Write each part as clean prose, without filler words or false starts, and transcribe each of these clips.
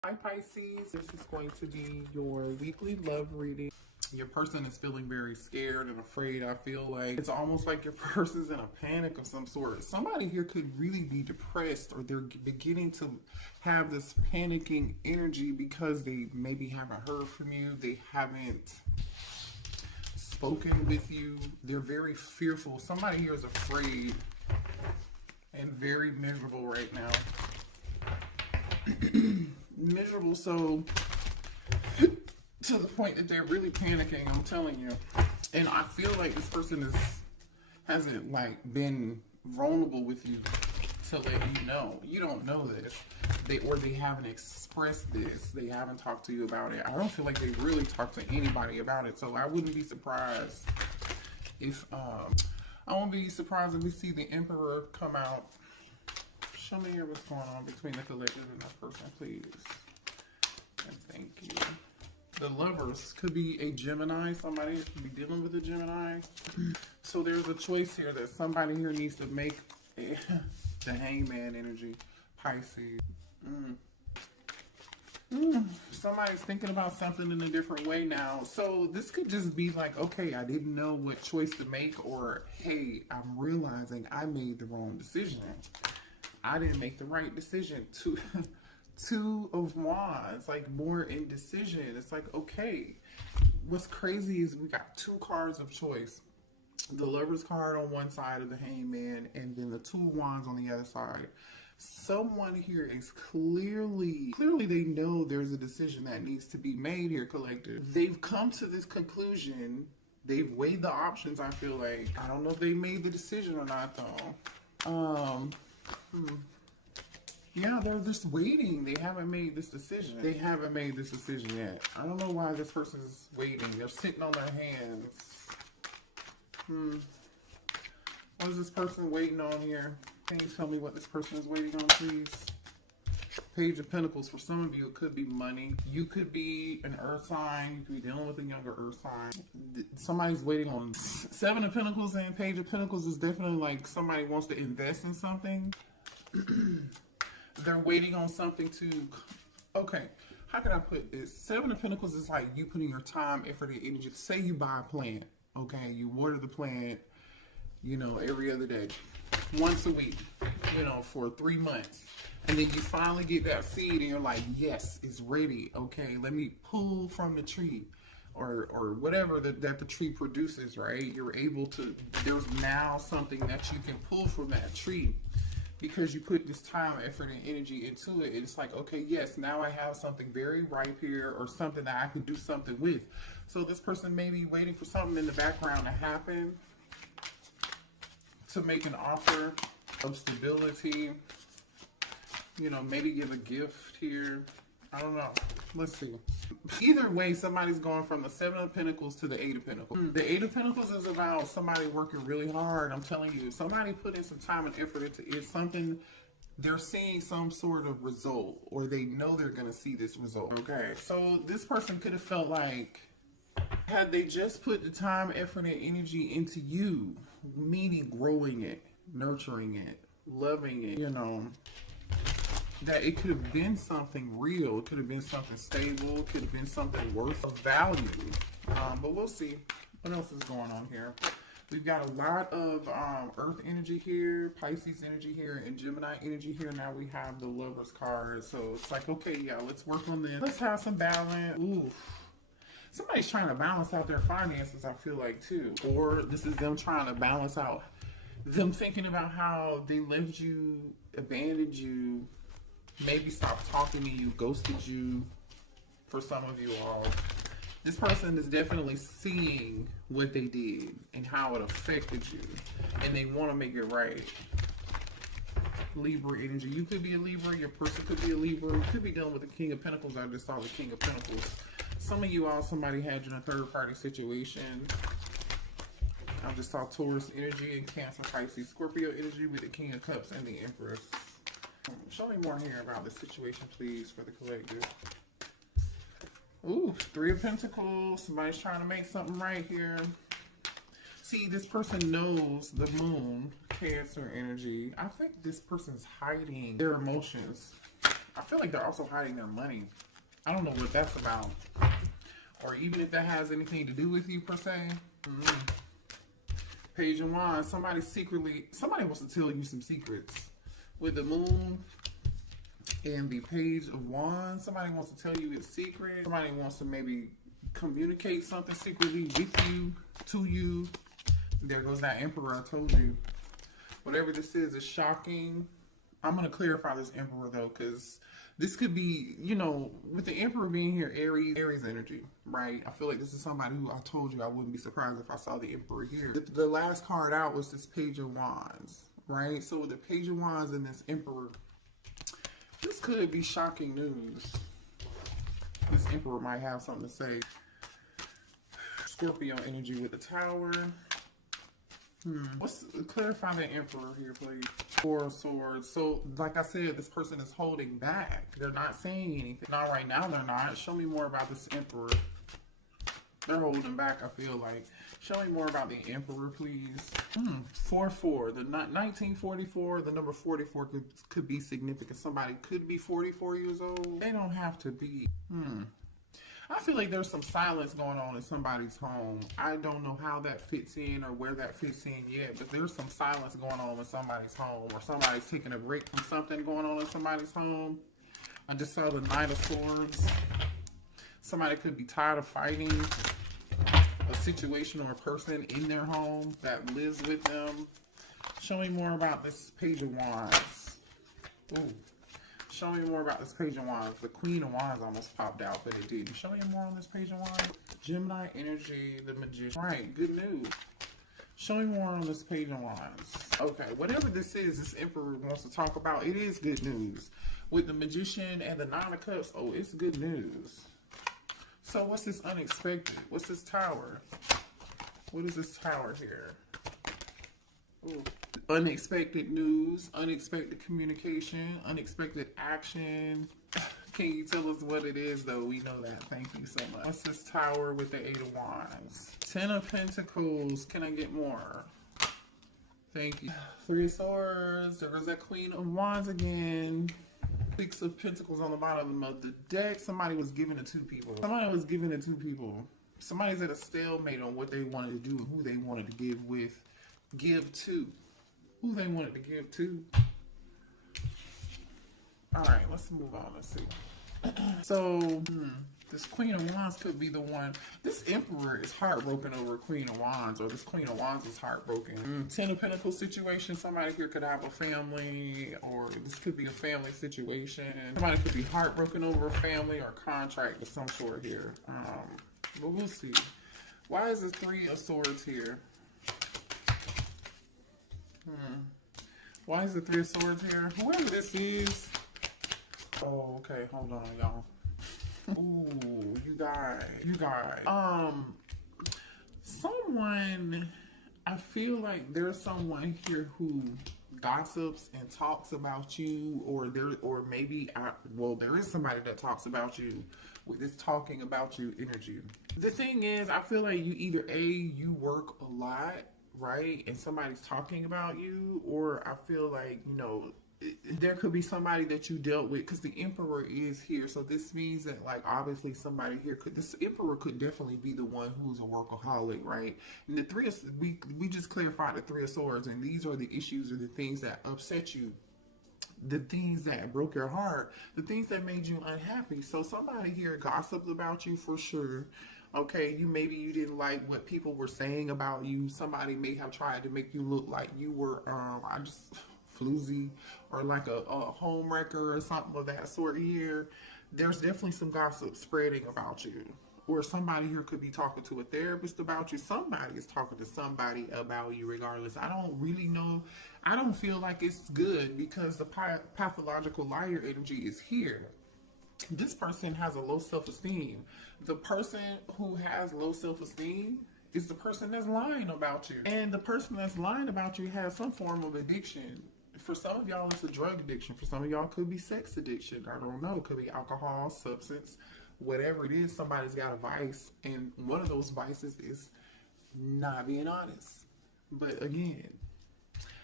Hi Pisces, this is going to be your weekly love reading. Your person is feeling very scared and afraid. I feel like it's almost like your person's in a panic of some sort. Somebody here could really be depressed, or they're beginning to have this panicking energy because they maybe haven't heard from you. They haven't spoken with you. They're very fearful. Somebody here is afraid and very miserable right now. Miserable, so to the point that they're really panicking, I'm telling you. And I feel like this person hasn't like been vulnerable with you to let you know. You don't know this. They haven't expressed this. They haven't talked to you about it. I don't feel like they really talked to anybody about it. So I wouldn't be surprised if I won't be surprised if we see the Emperor come out. Show me here what's going on between the collective and that person, please. And thank you. The Lovers could be a Gemini. Somebody could be dealing with a Gemini. So there's a choice here that somebody here needs to make. The Hangman energy. Pisces. Somebody's thinking about something in a different way now. So this could just be like, okay, I didn't know what choice to make, or hey, I'm realizing I made the wrong decision. I didn't make the right decision. Two of Wands, like more indecision. It's like, okay. What's crazy is we got two cards of choice. The Lover's card on one side of the Hangman, and then the Two of Wands on the other side. Someone here is clearly they know there's a decision that needs to be made here, collective. They've come to this conclusion. They've weighed the options, I feel like. I don't know if they made the decision or not, though. Yeah, they're just waiting. They haven't made this decision. They haven't made this decision yet. I don't know why this person is waiting. They're sitting on their hands. What is this person waiting on here? Can you tell me what this person is waiting on, please? Page of Pentacles. For some of you, it could be money. You could be an earth sign. You could be dealing with a younger earth sign. Somebody's waiting on Seven of Pentacles, and Page of Pentacles is definitely like somebody wants to invest in something. They're waiting on something to, okay, how can I put this? Seven of Pentacles is like you putting your time, effort, and energy. Say you buy a plant, okay? You water the plant, you know, every other day, once a week, you know, for 3 months. And then you finally get that seed and you're like, yes, it's ready, okay? Let me pull from the tree or whatever that the tree produces, right? You're able to, there's now something that you can pull from that tree. Because you put this time, effort, and energy into it, it's like, okay, yes, now I have something very ripe here, or something that I could do something with. So this person may be waiting for something in the background to happen, to make an offer of stability, you know, maybe give a gift here. I don't know. Let's see. Either way, somebody's going from the Seven of Pentacles to the Eight of Pentacles. The Eight of Pentacles is about somebody working really hard. I'm telling you, somebody put in some time and effort into it. Something, they're seeing some sort of result, or they know they're going to see this result. Okay, so this person could have felt like, had they just put the time, effort, and energy into you, meaning growing it, nurturing it, loving it, you know, that it could have been something real. It could have been something stable. It could have been something worth of value. But we'll see. What else is going on here? We've got a lot of Earth energy here, Pisces energy here, and Gemini energy here. Now we have the Lover's card. So it's like, okay, yeah, let's work on this. Let's have some balance. Ooh. Somebody's trying to balance out their finances, I feel like, too. Or this is them trying to balance out, them thinking about how they left you, abandoned you, maybe stopped talking to you, ghosted you. For some of you all, this person is definitely seeing what they did and how it affected you, and they want to make it right. Libra energy. You could be a Libra. Your person could be a Libra. You could be dealing with the King of Pentacles. I just saw the King of Pentacles. Some of you all, somebody had you in a third-party situation. I just saw Taurus energy and Cancer, Pisces, Scorpio energy with the King of Cups and the Empress. Show me more here about the situation, please, for the collective. Ooh, Three of Pentacles. Somebody's trying to make something right here. See, this person knows the Moon, Cancer energy. I think this person's hiding their emotions. I feel like they're also hiding their money. I don't know what that's about. Or even if that has anything to do with you, per se. Page of Wands. Somebody wants to tell you some secrets. With the Moon and the Page of Wands, somebody wants to tell you its secret. Somebody wants to maybe communicate something secretly with you, to you. There goes that Emperor I told you. Whatever this is shocking. I'm going to clarify this Emperor, though, because this could be, you know, with the Emperor being here, Aries energy, right? I feel like this is somebody who I told you I wouldn't be surprised if I saw the Emperor here. The last card out was this Page of Wands, right? So with the Page of Wands and this Emperor, this could be shocking news. This Emperor might have something to say. Scorpio energy with the Tower. Let's clarify the Emperor here, please. Four of Swords. So, like I said, this person is holding back. They're not saying anything. Not right now, they're not. Show me more about this Emperor. They're holding back, I feel like. Show me more about the Emperor, please. 4-4. The 1944, the number 44 could be significant. Somebody could be 44 years old. They don't have to be. I feel like there's some silence going on in somebody's home. I don't know how that fits in or where that fits in yet, but there's some silence going on in somebody's home, or somebody's taking a break from something going on in somebody's home. I just saw the Knight of Swords. Somebody could be tired of fighting a situation or a person in their home that lives with them. Show me more about this Page of Wands. Ooh. Show me more about this Page of Wands. The Queen of Wands almost popped out, but it didn't. Show me more on this Page of Wands. Gemini energy, the Magician. Right, good news. Show me more on this Page of Wands. Okay, whatever this is, this Emperor wants to talk about, it is good news. With the Magician and the Nine of Cups, oh, it's good news. So what's this unexpected? What's this Tower? What is this Tower here? Ooh. Unexpected news, unexpected communication, unexpected action. Can you tell us what it is, though? We know that. Thank you so much. What's this Tower with the Eight of Wands? 10 of Pentacles. Can I get more? Thank you. 3 of Swords. There goes that Queen of Wands again. 6 of Pentacles on the bottom of the deck. Somebody was giving it to people. Somebody's at a stalemate on what they wanted to do and who they wanted to give to. Who they wanted to give to. Alright, let's move on. Let's see. So, this Queen of Wands could be the one. This Emperor is heartbroken over Queen of Wands, or this Queen of Wands is heartbroken. 10 of Pentacles situation. Somebody here could have a family, or this could be a family situation. Somebody could be heartbroken over a family or contract of some sort here. But we'll see. Why is the 3 of Swords here? Why is the 3 of Swords here? Whoever this is. Oh, okay. Hold on, y'all. Ooh, you guys. Someone, I feel like there's someone here who gossips and talks about you, or there is somebody that talks about you with this talking about you energy. The thing is, I feel like you either you work a lot, right, and somebody's talking about you, or I feel like, you know, there could be somebody that you dealt with, because the Emperor is here. So this means that, like, obviously somebody here this Emperor could definitely be the one who's a workaholic, right? And the 3 of, we just clarified the 3 of Swords, and these are the issues or the things that upset you, the things that broke your heart, the things that made you unhappy. So somebody here gossiped about you for sure. Okay, maybe you didn't like what people were saying about you. Somebody may have tried to make you look like you were floozy, or like a home wrecker or something of that sort here. There's definitely some gossip spreading about you. Or somebody here could be talking to a therapist about you. Somebody is talking to somebody about you regardless. I don't really know. I don't feel like it's good, because the pathological liar energy is here. This person has a low self-esteem. The person who has low self-esteem is the person that's lying about you. And the person that's lying about you has some form of addiction. For some of y'all, it's a drug addiction. For some of y'all, it could be sex addiction. I don't know. It could be alcohol, substance, whatever it is. Somebody's got a vice, and one of those vices is not being honest. But again,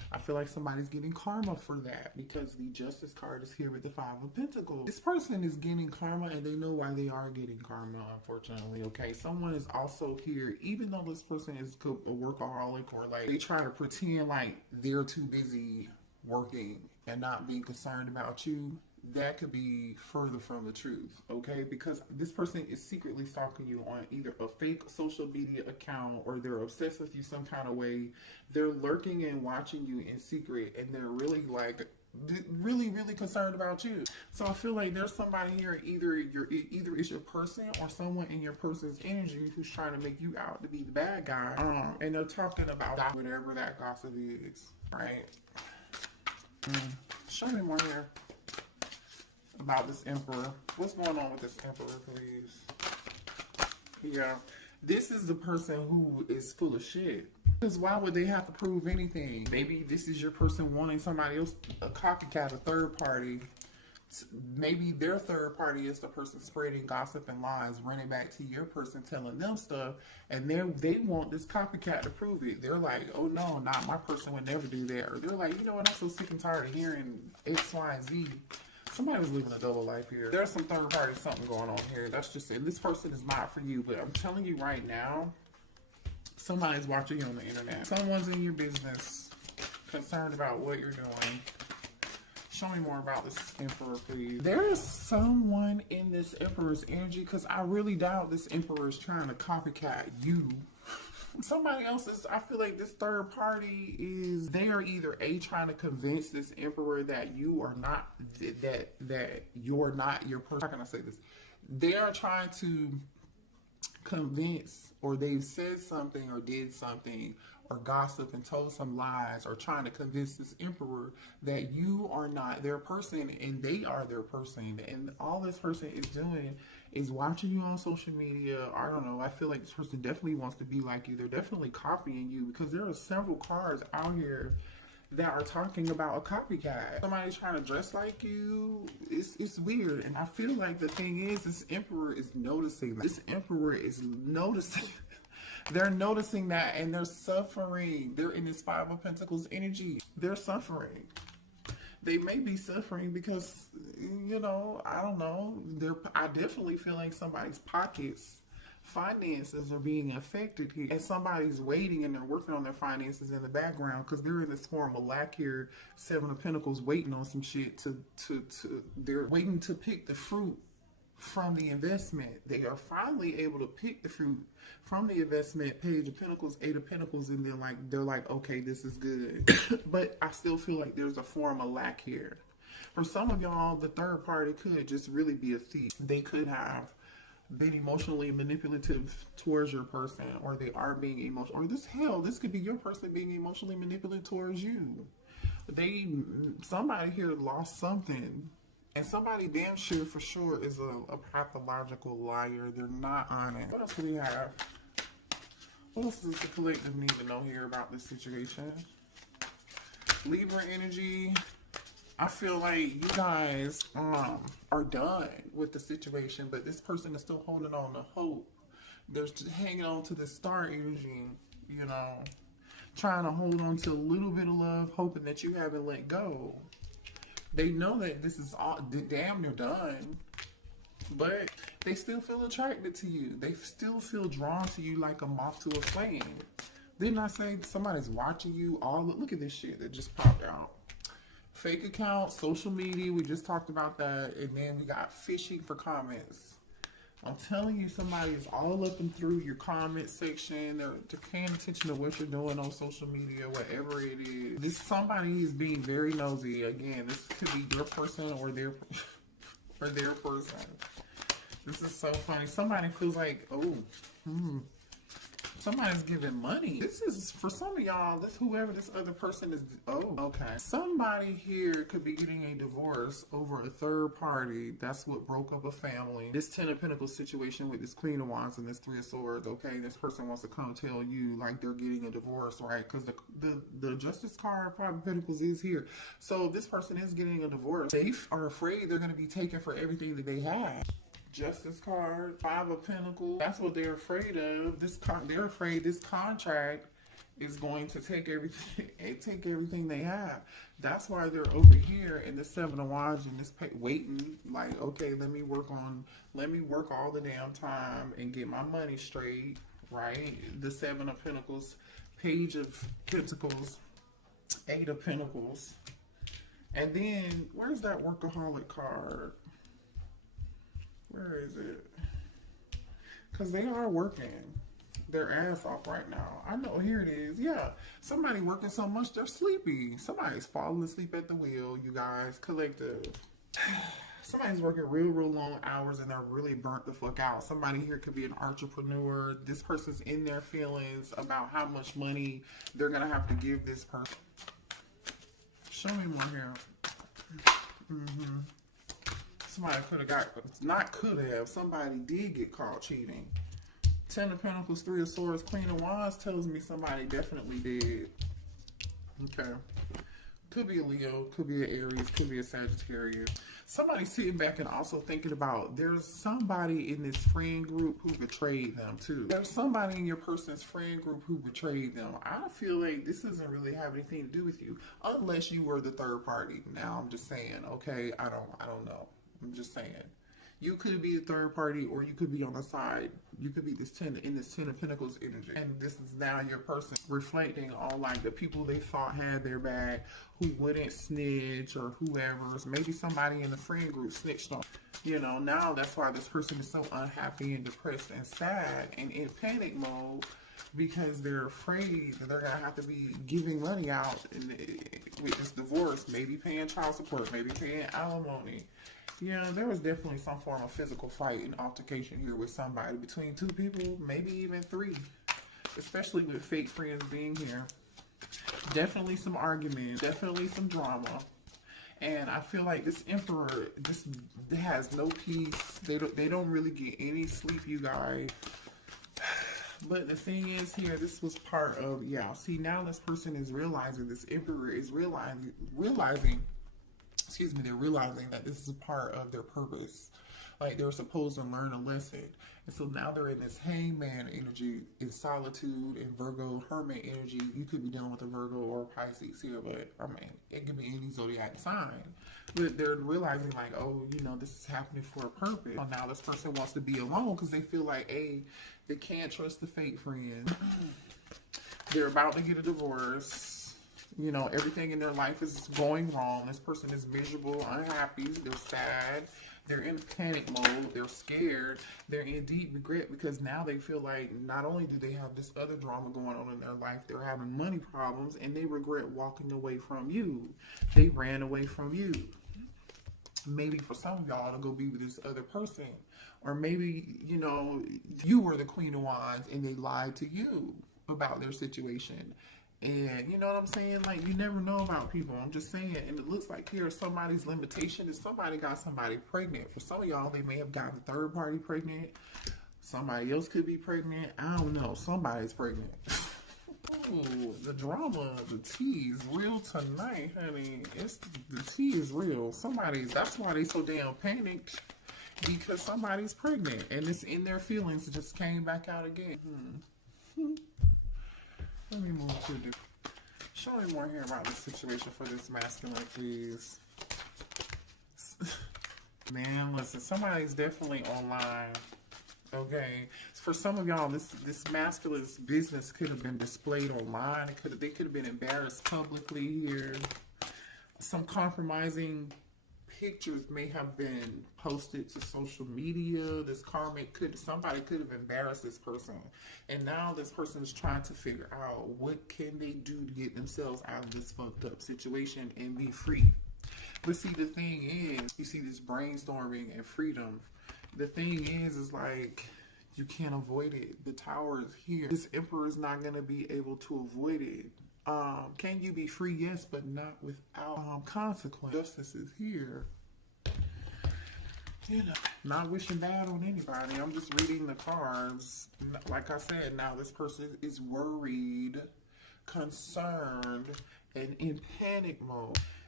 I feel like somebody's getting karma for that because the Justice card is here with the Five of Pentacles. This person is getting karma and they know why they are getting karma, unfortunately, okay? Someone is also here, even though this person is a workaholic or like they try to pretend like they're too busy working and not being concerned about you. That could be further from the truth, okay? Because this person is secretly stalking you on either a fake social media account or they're obsessed with you some kind of way. They're lurking and watching you in secret and they're really like, really concerned about you. So I feel like there's somebody here, either it's your person or someone in your person's energy who's trying to make you out to be the bad guy. And they're talking about whatever that gossip is, right? Show me more here about this Emperor. What's going on with this Emperor, please? Yeah. This is the person who is full of shit. Because why would they have to prove anything? Maybe this is your person wanting somebody else, a copycat, a third party. Maybe their third party is the person spreading gossip and lies, running back to your person, telling them stuff, and they want this copycat to prove it. They're like, oh no, not my person would never do that. Or they're like, you know what, I'm so sick and tired of hearing X, Y, and Z. Somebody was living a double life here. There's some third party something going on here. That's just it. This person is not for you, but I'm telling you right now, somebody's watching you on the internet. Someone's in your business, concerned about what you're doing. Show me more about this Emperor, please. There is someone in this Emperor's energy, because I really doubt this Emperor is trying to copycat you. Somebody else is, I feel like this third party is, they are either trying to convince this Emperor that you are not, that you're not your person. How can I say this? They are trying to convince, or they've said something or did something or gossip and told some lies, or trying to convince this Emperor that you are not their person and they are their person. And all this person is doing is watching you on social media. I don't know. I feel like this person definitely wants to be like you. They're definitely copying you, because there are several cards out here that are talking about a copycat. Somebody's trying to dress like you. It's weird. And I feel like the thing is, this Emperor is noticing that. This Emperor is noticing. They're noticing that, and they're suffering. They're in this Five of Pentacles energy. They're suffering. They may be suffering because, you know, I don't know. I definitely feel like somebody's pockets, finances are being affected here. And somebody's waiting and they're working on their finances in the background, because they're in this form of lack here. Seven of Pentacles, waiting on some shit they're waiting to pick the fruit from the investment. They are finally able to pick the fruit from the investment. Page of Pentacles, Eight of Pentacles, and they're like, okay, this is good. But I still feel like there's a form of lack here. For some of y'all, the third party could just really be a thief. They could have been emotionally manipulative towards your person, or they are being emotional, or this could be your person being emotionally manipulative towards you. Somebody here lost something. And somebody damn sure for sure is a pathological liar. They're not honest. What else do we have? What else does the collective need to know here about this situation? Libra energy. I feel like you guys are done with the situation, but this person is still holding on to hope. They're just hanging on to the star energy, you know, trying to hold on to a little bit of love, hoping that you haven't let go. They know that this is all damn near done, but they still feel attracted to you. They still feel drawn to you like a moth to a flame. Didn't I say somebody's watching you? Look at this shit that just popped out. Fake account, social media, we just talked about that. And then we got phishing for comments. I'm telling you, somebody is all up and through your comment section. They're paying attention to what you're doing on social media, whatever it is. Somebody is being very nosy. Again, this could be your person or their person. This is so funny. Somebody feels like, somebody's giving money. This is, for some of y'all, whoever this other person is, okay. Somebody here could be getting a divorce over a third party. That's what broke up a family. This Ten of Pentacles situation with this Queen of Wands and this Three of Swords, okay? This person wants to come tell you like they're getting a divorce, right? Because the Justice card, Five of Pentacles, is here. So this person is getting a divorce. They are afraid they're going to be taken for everything that they have. Justice card, Five of Pentacles. That's what they're afraid of. They're afraid this contract is going to take everything and take everything they have. That's why they're over here in the Seven of Wands and this waiting, like, okay, let me work all the damn time and get my money straight, right? The Seven of Pentacles, Page of Pentacles, Eight of Pentacles. And then, where's that workaholic card? Where is it? Because they are working their ass off right now. I know, here it is. Yeah, somebody working so much they're sleepy. Somebody's falling asleep at the wheel, you guys. Collective. Somebody's working real long hours and they're really burnt the fuck out. Somebody here could be an entrepreneur. This person's in their feelings about how much money they're gonna have to give this person. Show me more here. Somebody could have got, not could have, somebody did get caught cheating. Ten of Pentacles, Three of Swords, Queen of Wands tells me somebody definitely did. Okay. Could be a Leo, could be an Aries, could be a Sagittarius. Somebody sitting back and also thinking about, there's somebody in this friend group who betrayed them too. There's somebody in your person's friend group who betrayed them. I feel like this doesn't really have anything to do with you, unless you were the third party. Now I'm just saying, okay, I don't know. I'm just saying. You could be the third party, or you could be on the side. You could be this Ten of Pentacles energy. And this is now your person reflecting on like the people they thought had their back, who wouldn't snitch or whoever. Maybe somebody in the friend group snitched on. You know, now that's why this person is so unhappy and depressed and sad and in panic mode, because they're afraid that they're going to have to be giving money out with this divorce, maybe paying child support, maybe paying alimony. Yeah, there was definitely some form of physical fight and altercation here with somebody, between two people, maybe even three, especially with fake friends being here. Definitely some argument, definitely some drama. And I feel like this Emperor just has no peace. They don't really get any sleep, you guys. But the thing is here, this was part of, yeah, see, now this person is realizing, this Emperor is realizing they're realizing that this is a part of their purpose. Like, they're supposed to learn a lesson. And so now they're in this hangman energy, in solitude, and Virgo hermit energy. You could be dealing with a Virgo or a Pisces here, but I mean, it could be any zodiac sign. But they're realizing like, oh, you know, this is happening for a purpose. Well, now this person wants to be alone because they feel like, hey, they can't trust the fake friend. They're about to get a divorce. You know, everything in their life is going wrong. This person is miserable, unhappy, they're sad, they're in panic mode, they're scared, they're in deep regret because now they feel like not only do they have this other drama going on in their life, they're having money problems, and they regret walking away from you. They ran away from you. Maybe for some of y'all to go be with this other person. Or maybe, you know, you were the Queen of Wands and they lied to you about their situation. And you know what I'm saying? Like, you never know about people. I'm just saying. And it looks like here somebody's limitation is somebody got somebody pregnant. For some of y'all, they may have gotten the third party pregnant. Somebody else could be pregnant. I don't know. Somebody's pregnant. Ooh, the drama, the tea is real tonight, honey. The tea is real. That's why they so damn panicked. Because somebody's pregnant. And it's in their feelings. It just came back out again. Let me move to the... Show me more here about the situation for this masculine, please. Man, listen, somebody's definitely online. Okay? For some of y'all, this masculine's business could have been displayed online. They could have been embarrassed publicly here. Some compromising pictures may have been posted to social media. This somebody could have embarrassed this person, and now this person is trying to figure out what can they do to get themselves out of this fucked up situation and be free. But see, the thing is, you see this brainstorming and freedom. The thing is like, you can't avoid it. The Tower is here. This Emperor is not going to be able to avoid it. Can you be free? Yes, but not without consequence. Justice is here. You know, not wishing bad on anybody. I'm just reading the cards. Like I said, now this person is worried, concerned, and in panic mode.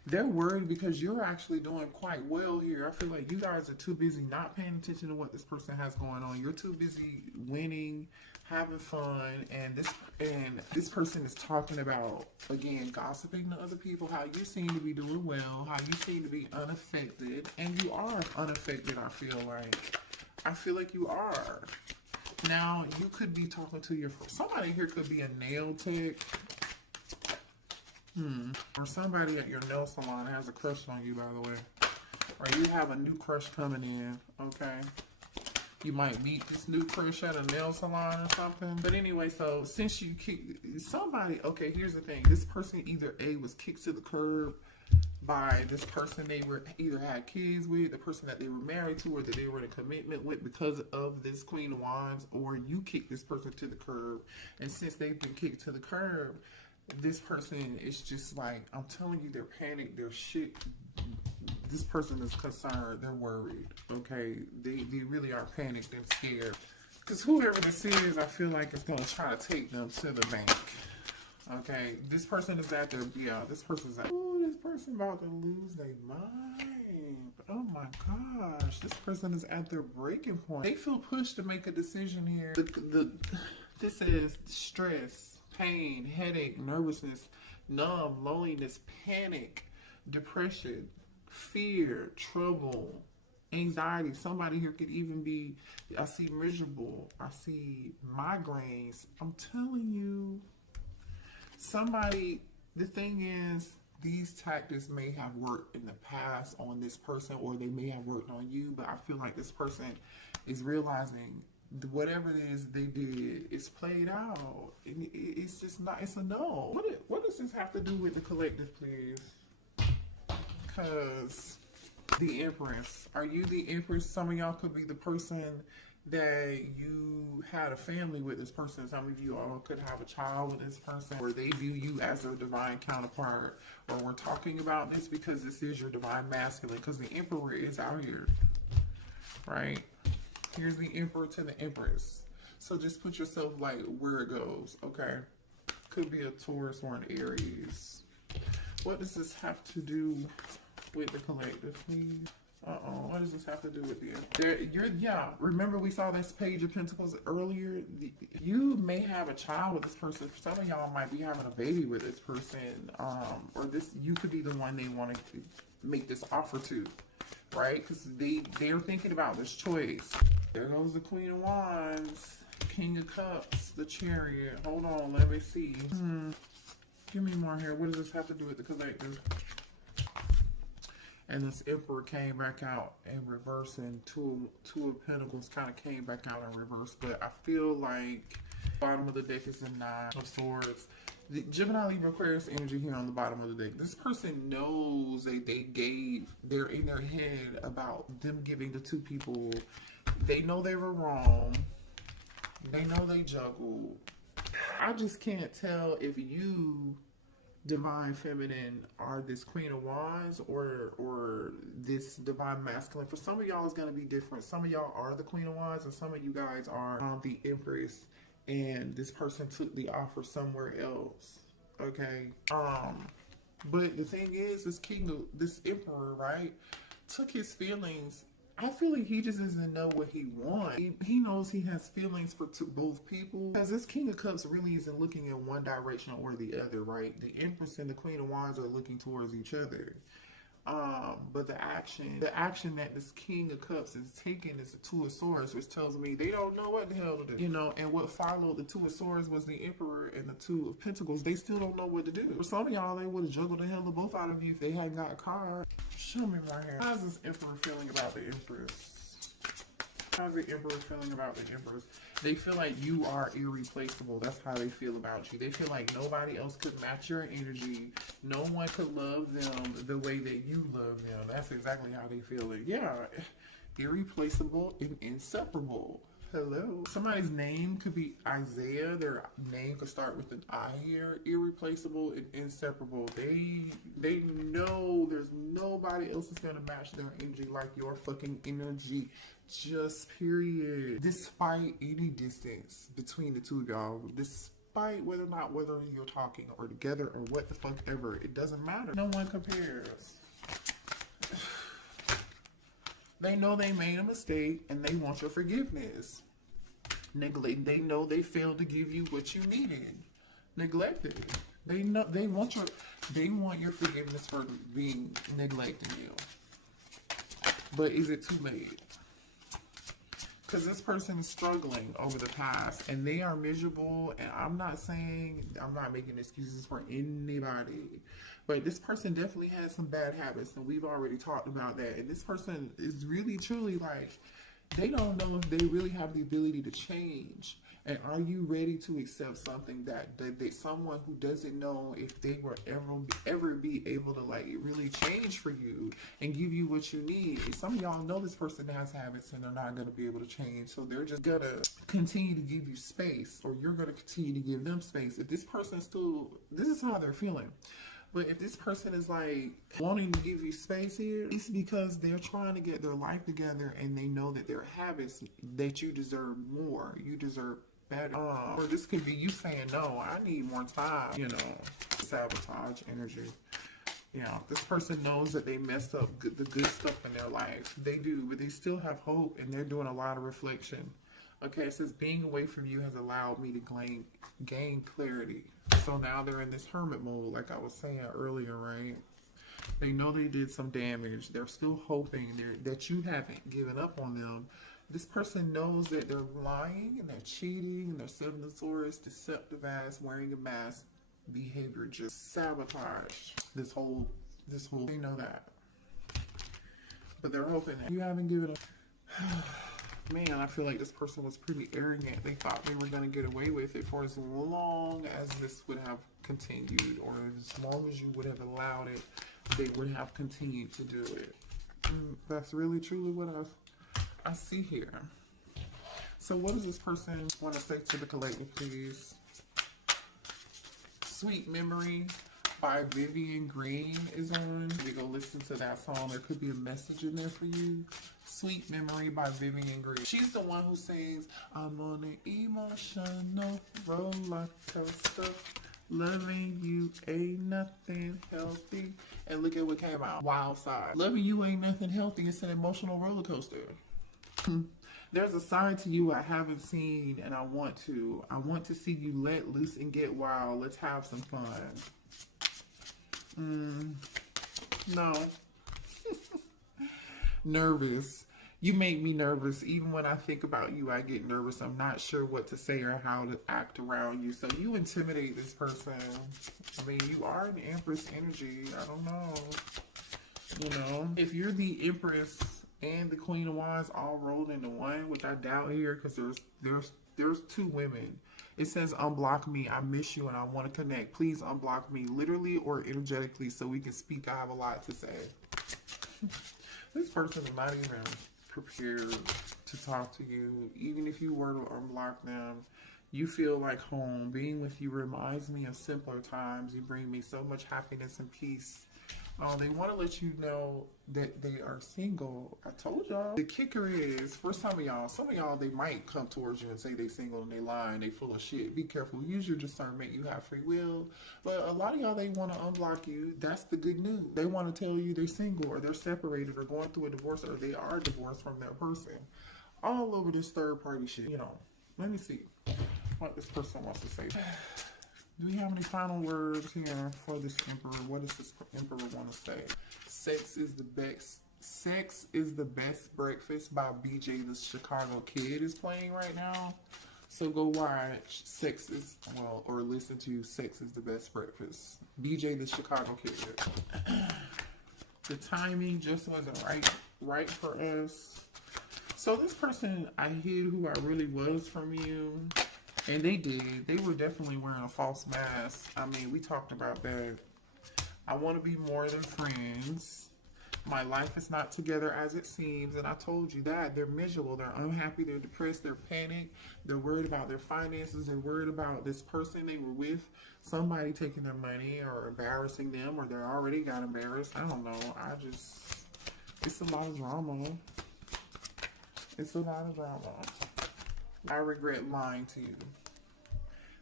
They're worried because you're actually doing quite well here. I feel like you guys are too busy not paying attention to what this person has going on. You're too busy winning, having fun, and this person is talking about, again, gossiping to other people, how you seem to be doing well, how you seem to be unaffected, and you are unaffected. I feel like you are. Now, you could be talking to somebody here could be a nail tech. Or somebody at your nail salon has a crush on you, by the way. Or you have a new crush coming in, okay? You might meet this new crush at a nail salon or something. But anyway, so since you somebody, okay, here's the thing. This person either A, was kicked to the curb by this person they were either had kids with, the person that they were married to, or that they were in a commitment with because of this Queen of Wands, or you kicked this person to the curb. And since they've been kicked to the curb, this person is just like, I'm telling you, they're panicked, they're shit. This person is concerned, they're worried, okay? They really are panicked and scared. Because whoever this is, I feel like is going to try to take them to the bank, okay? This person is at their, this person's like, oh, this person about to lose their mind. Oh my gosh, this person is at their breaking point. They feel pushed to make a decision here. This is stress, pain, headache, nervousness, numb, loneliness, panic, depression, fear, trouble, anxiety. Somebody here could even be, I see miserable, I see migraines. I'm telling you, somebody, the thing is, these tactics may have worked in the past on this person, or they may have worked on you, but I feel like this person is realizing whatever it is they did is played out. It's just not, it's a no. What does this have to do with the collective, please? Because the Empress. Are you the Empress? Some of y'all could be the person that you had a family with this person. Some of you all could have a child with this person, or they view you as their divine counterpart. Or we're talking about this because this is your divine masculine, because the Emperor is out here, right? Here's the Emperor to the Empress. So just put yourself like where it goes, okay? Could be a Taurus or an Aries. What does this have to do with the collective, please? What does this have to do with you? Remember we saw this Page of Pentacles earlier? You may have a child with this person. Some of y'all might be having a baby with this person. Or you could be the one they want to make this offer to, right? Because they're thinking about this choice. There goes the Queen of Wands, King of Cups, the Chariot. Hold on, let me see. Give me more here. What does this have to do with the collective? And this Emperor came back out in reverse, and two of Pentacles kind of came back out in reverse. But I feel like bottom of the deck is the Nine of Swords. The Gemini, Libra, Aquarius energy here on the bottom of the deck. This person knows they're in their head about them giving the two people. They know they were wrong. They know they juggled. I just can't tell if you, divine feminine, are this Queen of Wands or this divine masculine. For some of y'all it's going to be different. Some of y'all are the Queen of Wands, and some of you guys are the Empress, and this person took the offer somewhere else, okay? But the thing is, this Emperor, right, took his feelings. I feel like he just doesn't know what he wants. He knows he has feelings for both people. Because this King of Cups really isn't looking in one direction or the other, right? The Empress and the Queen of Wands are looking towards each other. But the action that this King of Cups is taking is the Two of Swords, which tells me they don't know what the hell to do. You know, and what followed the Two of Swords was the Emperor and the Two of Pentacles. They still don't know what to do. For some of y'all, they would have juggled the hell of both out of you if they hadn't got a card. Show me my hair. How's this Emperor feeling about the Empress? How's the Emperor feeling about the Empress? They feel like you are irreplaceable. That's how they feel about you. They feel like nobody else could match your energy. No one could love them the way that you love them. That's exactly how they feel it. Yeah, irreplaceable and inseparable. Hello. Somebody's name could be Isaiah. Their name could start with an I here. Irreplaceable and inseparable. They know there's nobody else that's gonna match their energy like your fucking energy. Just period. Despite any distance between the two of y'all, despite whether you're talking or together or what the fuck ever. It doesn't matter. No one compares. They know they made a mistake and they want your forgiveness. They know they failed to give you what you needed. Neglected. They know they want your forgiveness for being neglecting you. But is it too late? Because this person is struggling over the past and they are miserable. And I'm not making excuses for anybody. But this person definitely has some bad habits. And we've already talked about that. And this person is really, truly like, they don't know if they really have the ability to change. And are you ready to accept something that someone who doesn't know if they will ever be able to like really change for you and give you what you need? And some of y'all know this person has habits and they're not going to be able to change. So they're just going to continue to give you space, or you're going to continue to give them space. If this person this is how they're feeling. But if this person is like wanting to give you space here, it's because they're trying to get their life together and they know that their habits, that you deserve more. You deserve better. Or this could be you saying, no, I need more time, you know, sabotage energy. Yeah, this person knows that they messed up the good stuff in their life. They do, but they still have hope and they're doing a lot of reflection. Okay, it says being away from you has allowed me to gain clarity. So now they're in this hermit mode, like I was saying earlier, right? They know they did some damage. They're still hoping that you haven't given up on them. This person knows that they're lying and they're cheating and they're seven-of deceptive ass, wearing a mask behavior, just sabotage this whole, they know that. But they're hoping that you haven't given up. Man, I feel like this person was pretty arrogant. They thought they were going to get away with it for as long as this would have continued, or as long as you would have allowed it, they would have continued to do it. And that's really, truly what I see here. So what does this person want to say to the collective, please? Sweet Memory by Vivian Green is on. We go listen to that song. There could be a message in there for you. Sweet Memory by Vivian Green. She's the one who sings, I'm on an emotional roller coaster. Loving you ain't nothing healthy. And look at what came out. Wild Side. Loving you ain't nothing healthy. It's an emotional roller coaster. There's a side to you I haven't seen, and I want to. I want to see you let loose and get wild. Let's have some fun. No. Nervous. You make me nervous. Even when I think about you, I get nervous. I'm not sure what to say or how to act around you. So you intimidate this person. I mean, you are an Empress energy. I don't know. You know, if you're the Empress and the Queen of Wands all rolled into one, which I doubt here, because there's two women. It says, unblock me. I miss you and I want to connect. Please unblock me, literally or energetically, so we can speak. I have a lot to say. This person is not even prepared to talk to you. Even if you were to unblock them, you feel like home. Being with you reminds me of simpler times. You bring me so much happiness and peace. They want to let you know that they are single. I told y'all. The kicker is, for some of y'all, they might come towards you and say they single and they lying, they full of shit. Be careful. Use your discernment. You have free will. But a lot of y'all, they want to unblock you. That's the good news. They want to tell you they're single or they're separated or going through a divorce or they are divorced from that person. All over this third party shit. You know, let me see what this person wants to say. Do we have any final words here for this Emperor? What does this Emperor want to say? Sex is the best breakfast by BJ the Chicago Kid is playing right now. So go watch or listen to Sex is the Best Breakfast. BJ the Chicago Kid. The timing just wasn't right for us. So this person, I hid who I really was from you. And they did. They were definitely wearing a false mask. I mean, we talked about that. I want to be more than friends. My life is not together as it seems. And I told you that. They're miserable. They're unhappy. They're depressed. They're panicked. They're worried about their finances. They're worried about this person they were with. Somebody taking their money or embarrassing them. Or they already got embarrassed. I don't know. It's a lot of drama. It's a lot of drama. I regret lying to you.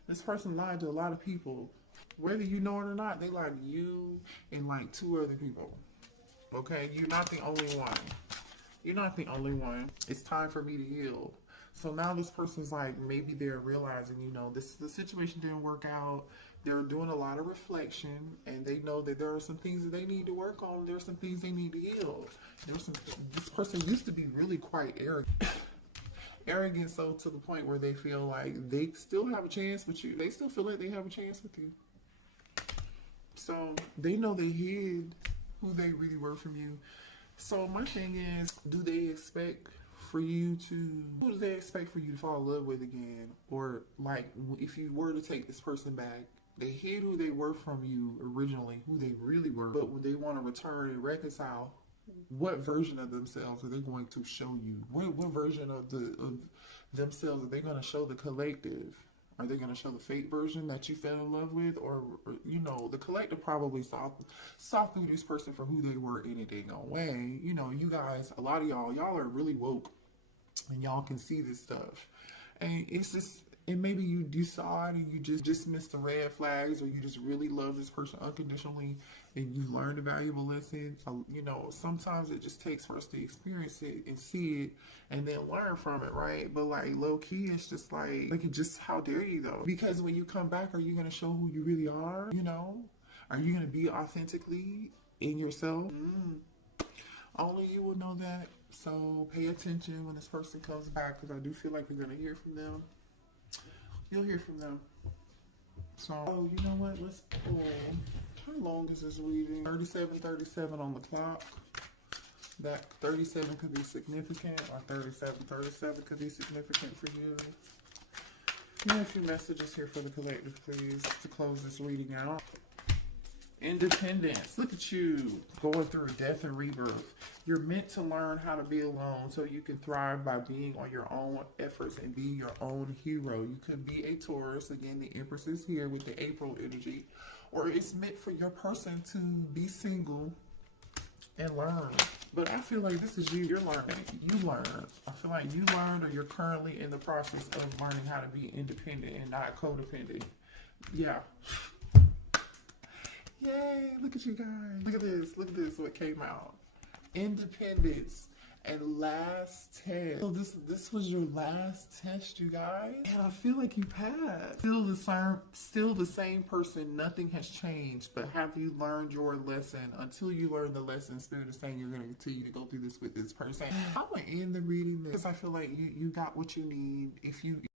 This person lied to a lot of people. Whether you know it or not, they lied to you and like 2 other people. Okay? You're not the only one. You're not the only one. It's time for me to heal. So now this person's like, maybe they're realizing, you know, the situation didn't work out. They're doing a lot of reflection, and they know that there are some things that they need to work on. There's some things they need to heal. This person used to be really quite arrogant. Arrogant so to the point where they feel like they still have a chance with you. They still feel like they have a chance with you. So they know they hid who they really were from you. So my thing is, do they expect for you to, who do they expect for you to fall in love with again? Or like, if you were to take this person back, they hid who they were from you originally, who they really were, but when they want to return and reconcile, what version of themselves are they going to show you? What version of themselves are they going to show the collective? Are they going to show the fake version that you fell in love with? Or you know, the collective probably saw through this person for who they were in a dang way. You know, you guys, a lot of y'all are really woke. And y'all can see this stuff. And it's just, and maybe you saw it and you just dismissed the red flags, or you just really love this person unconditionally and you learned a valuable lesson. You know, sometimes it just takes for us to experience it and see it and then learn from it, right? But like low key, it's just like just how dare you though? Because when you come back, are you going to show who you really are? You know, are you going to be authentically in yourself? Only you will know that. So pay attention when this person comes back, because I do feel like you're going to hear from them. You'll hear from them. So, oh, you know what? Let's pull. How long is this reading? 37 on the clock. That 37 could be significant, or 37 could be significant for you. Give me a few messages here for the collective, please, to close this reading out. Independence. Look at you going through death and rebirth. You're meant to learn how to be alone so you can thrive by being on your own efforts and be your own hero. You could be a Taurus. Again, the Empress is here with the April energy. Or it's meant for your person to be single and learn. But I feel like this is you. You're learning. You learn. I feel like you learned, or you're currently in the process of learning how to be independent and not codependent. Yeah. Yay, look at you guys. Look at this, what came out. Independence and last test. So this was your last test, you guys. And I feel like you passed. Still the same person, nothing has changed, but have you learned your lesson? Until you learn the lesson, Spirit is saying you're gonna continue to go through this with this person. I'm gonna end the reading because I feel like you got what you need. If you